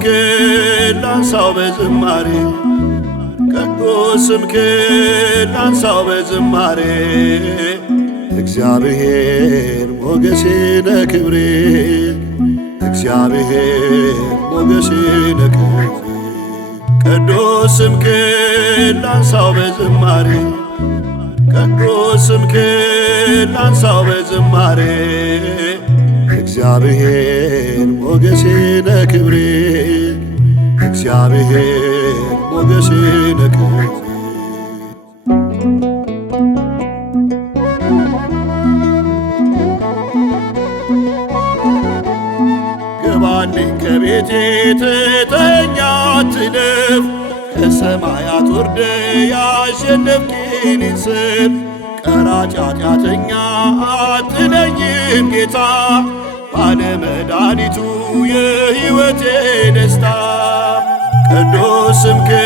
ስምህን ላንሳው በዝማሬ ቅዱስ ስምህን ላንሳው በዝማሬ እግዚአብሔር ሞገሴ ለክብሬ እግዚአብሔር ሞገሴ ለክብሬ ቅዱስ ስምህን ላንሳው በዝማሬ ቅዱስ ስምህን ላንሳው በዝማሬ እግዚአብሔር ሞገሴ ለክብሬ እግዚአብሔር ሞገሴ ለክብሬ ግባልኝ ከቤቴ ትተኛ አትለፍ ከሰማያት ወርደ ያሸነፍኪን ስም ቀራጭ ኃጢአተኛ አትለኝም ጌታ ባለመድኃኒቱ የሕይወቴ ደስታ ቅዱስ ስምህን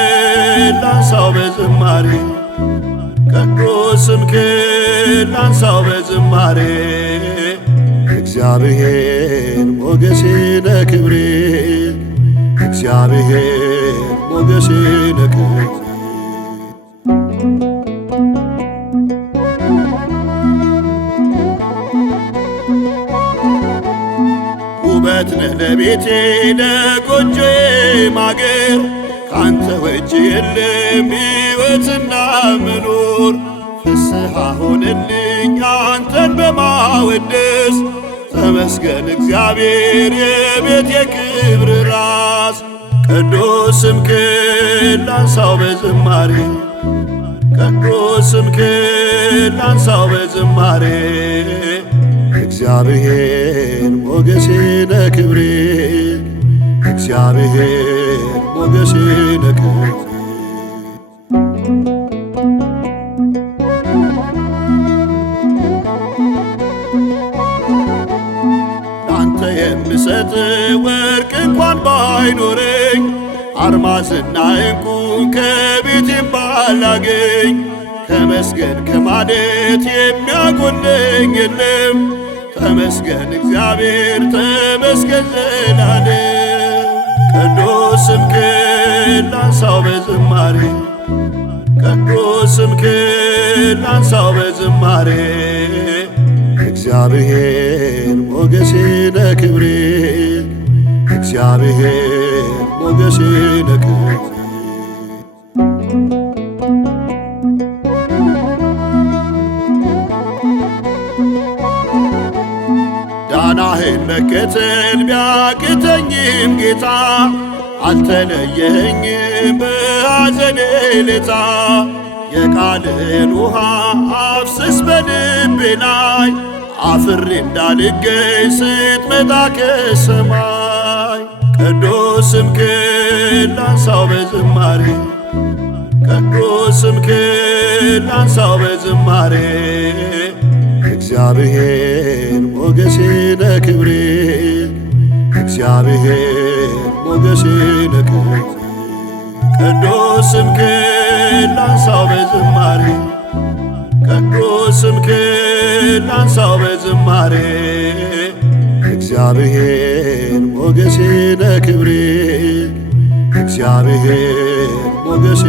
ላንሳው በዝማሬ ቅዱስ ስምህን ላንሳው በዝማሬ እግዚአብሔር ሞገሴ ለክብሬ እግዚአብሔር ሞገሴ ለክብሬ ውበት ነህ ለቤቴ ለጎጆዬ ማገር ካንተ ውጭ የለም ሕይወትና መኖር ፍስሐ ሆነልኝ አንተን በማወደስ ተመስገን እግዚአብሔር የቤቴ ክብር ራስ ቅዱስ ስምህን ላንሳው በዝማሬ ቅዱስ ስምህን ላንሳው በዝማሬ እግዚአብሔር ሞገሴ ለክብሬ እግዚአብሔር ሞገሴ ለክብሬ ላንተ የምሰጥ ወርቅ እንኳን ባይኖረኝ አልማዝና ዕንቁ ከቤቴም ባላገኝ ተመስገን ከማለት የሚያጎለኝ የለም ተመስገን እግዚአብሔር ተመስገን ዘላለም ቅዱስ ስምህን ላንሳው በዝማሬ ቅዱስ ስምህን ላንሳው በዝማሬ እግዚአብሔር ሞገሴ ለክብሬ እግዚአብሔር ሞገሴ ለክብሬ ዳናህን መከተል ቢያቅተኝም ጌታ አልተለየኸኝም በሐዘኔ ሌታ የቃልህን ውሃ አፍስስ በልቤ ላይ አፍሬ እንዳልገኝ ስትመጣ ከሰማይ ቅዱስ ስምህን ላንሳው በዝማሬ ቅዱስ ስምህን ላንሳው በዝማሬ እግዚአብሔር ሞገሴ ለክብሬ እግዚአብሔር ሞገሴ ለክብሬ ቅዱስ ስምህን ላንሳው በዝማሬ ቅዱስ ስምህን ላንሳው በዝማሬ እግዚአብሔር ሞገሴ ለክብሬ እግዚአብሔር ሞገሴ